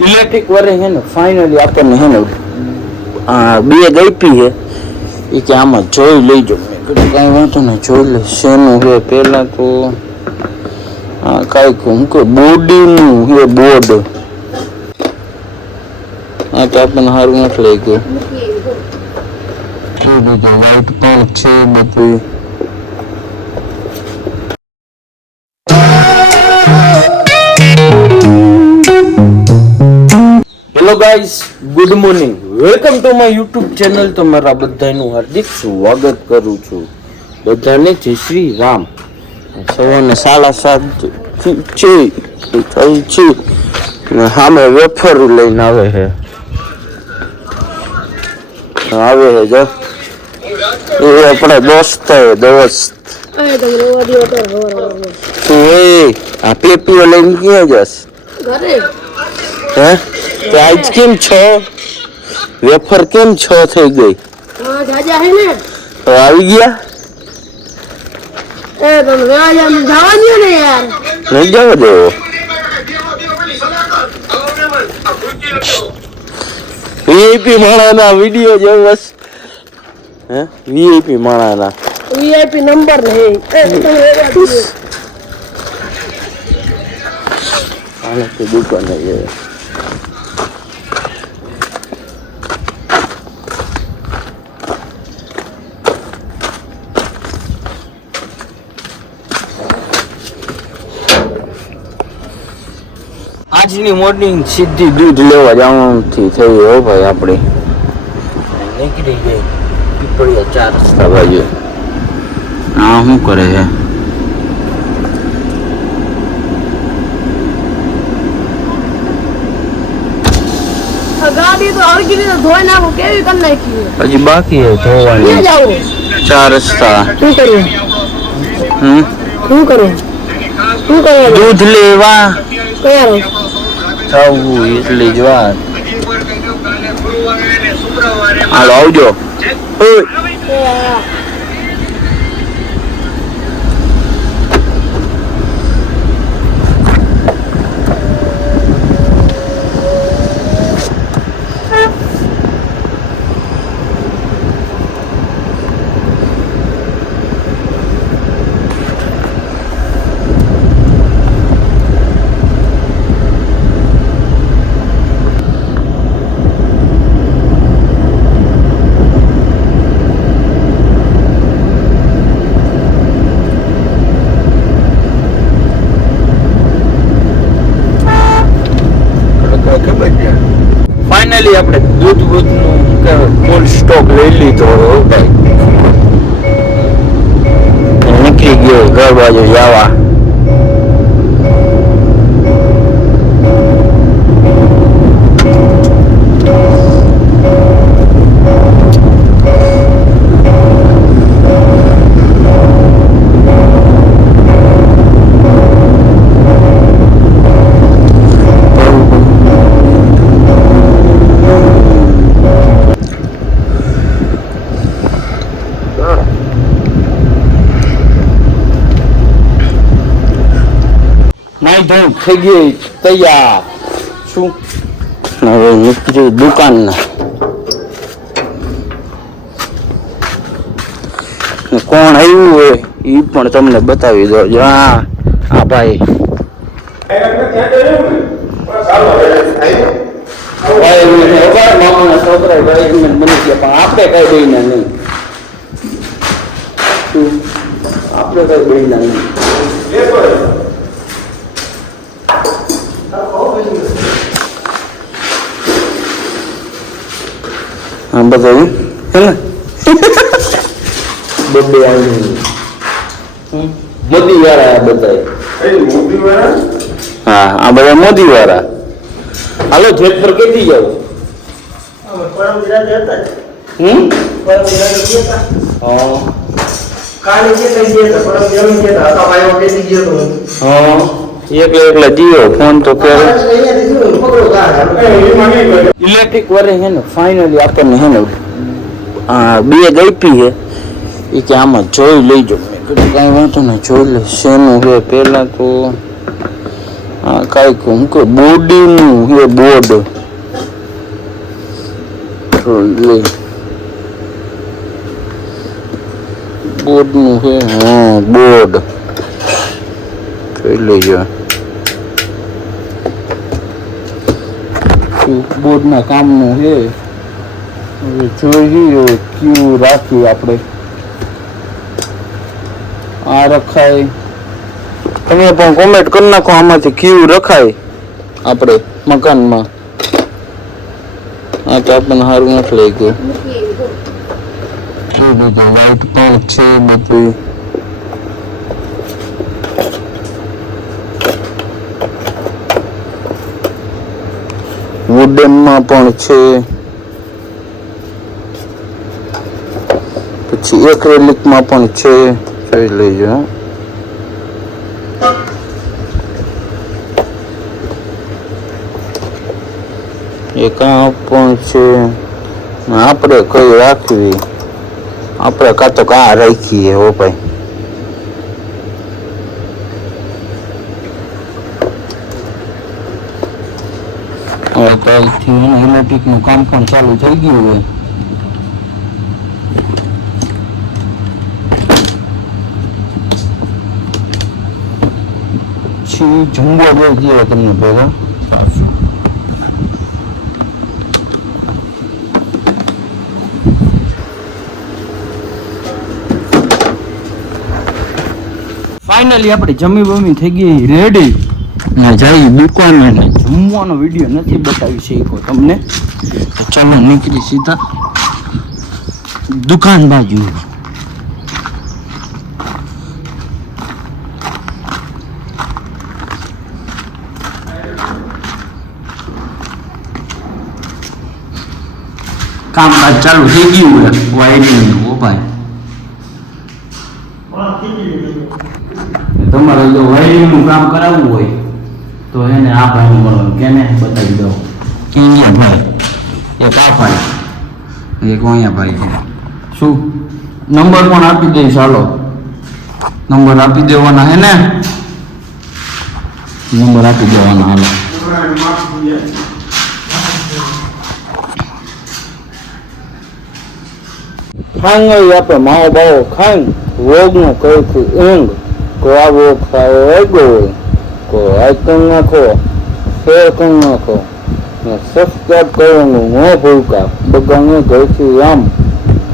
Electric વાળે હે ને ફાઇનલી આપણને હે ને બેગ આપી હે એ કે આમાં જોઈ લેજો. મેં કીધું કાંઈ વાંધો નહીં, જોઈ લે શેનું હે. પહેલાં તો કાંઈક હું કે બોડીનું હે, બોર્ડ. હા તો આપણને સારું નથી લઈ ગયું. લાઈટ પણ છે બધી. Hello guys, good morning, welcome to my YouTube channel. તમારા બધાનું હાર્દિક સ્વાગત કરું છું. બધાને જય શ્રી રામ. સવારને 7:30 થઈ છે. સામે વેફર લઈને આવે છે જો એ આપણા દોસ્ત દોસ્ત. આ પેપીઓ લઈને ક્યાં જશ? હે તો આજ કેમ છો? વેફર કેમ છો થઈ ગઈ? તો આવી ગયા? નહીં જવા દેવો. વીઆઈપી માણાના વિડીયો જો બસ. હે વીઆઈપી માણાના વીઆઈપી નંબર નહીં. આને તો દુકાન નહીં. આજની મોર્નિંગ સીધી દૂધ લેવા જવાથી થઈ હો ભાઈ. આપણે નીકળી ગઈ પીપળિયા 4 રસ્તા બાજુ. હા શું કરે છે? ગાડી તો હરકી રીતે ધોઈ નાખો. કેવી કરી નાખી? હજી બાકી છે ધોવાની. 4 રસ્તા. શું કર્યું? શું કર્યું? દૂધ લેવા જવું એટલી જ વાત. હાલો આવજો. ફાઇનલી આપણે દૂધ નું ફૂલ સ્ટોક લઈ લીધો ભાઈ. નીકળી ગયો ઘર બાજુ જવા. થઈ ગઈ તૈયાર. શું હવે નીકળી દુકાન ના. કોણ આવ્યું હોય એ પણ તમને બતાવી દો. હા ભાઈ મામાના છોકરા ભાઈ બની ગયા, પણ આપણે કઈ દઈને નહીં. આપણે કઈ દઈને નહીં. હા બધા બર્થડે આવી મોદી વાળા બધા. હા આ બધા મોદી વાળા. હાલો જેટ પર કેથી જાવ? એકલા જીઓ ફોન તો ઇલેક્ટ્રિક વાળે હે ને ફાઇનલી આપણને હે ને બેગ આપી હે એ કે આમાં જોઈ લેજો. મેં કીધું કાંઈ વાંધો નહીં, જોઈ લે શેનું હે. પહેલાં તો કાંઈક શું કે બોડીનું એ બોર્ડ બોર્ડનું છે. હા બોર્ડ જોઈ લેજો. બોર્ડના કામનું છે. હવે જોઈએ ક્યુ રાખીએ આપણે. આ રખાય. તમે પણ કોમેન્ટ કરી નાખો આમાંથી ક્યુ રખાય આપણે મકાનમાં. આ તો આપણને સારું નથી લાગ્યું. લાઈટ પણ છે બધું. વુડનમાં પણ છે. પછી એક્રેલિકમાં પણ છે. જોઈ લેજો. એક આ પણ છે. આપણે કઈ રાખવી? આપણે કાં તો આ રાખીએ. હો ભાઈ કાલથી ઇલેક્ટ્રિકનું કામ પણ ચાલુ થઈ ગયું હોય. જમવો જોઈએ તમને ભેગા. ફાઇનલી આપણે જમી બમી થઈ ગઈ રેડી. જઈ દુકાને જમવાનો વિડીયો નથી બતાવી શક્યો તમને. ચાલો નીકળી સીધા દુકાન બાજુ. કામકાજ ચાલુ થઈ ગયું વાયરિંગનું. ઓ ભાઈ તમારે જો વાયરિંગનું કામ કરાવવું હોય તો એને આ ભાઈ મળવાનું. કેને બતાવી દો. ઇન્ડિયન ભાઈ એક આ ભાઈ એક અહીંયા ભાઈ છે. શું નંબર પણ આપી દઈશ. ચાલો નંબર આપી દેવાના હે ને. નંબર આપી દેવાના. હાલો ખાંગઈ આપણે માવો બાવો ખાઈ રોગનું કઈ ઊંઘ આવો ખાવો વાગ્યો હોય તો આઈ કરી નાખો, શેર કરી નાખો, સબસ્ક્રાઈબ કરવાનું ન ભૂલતા. બધાને ઘરથી આમ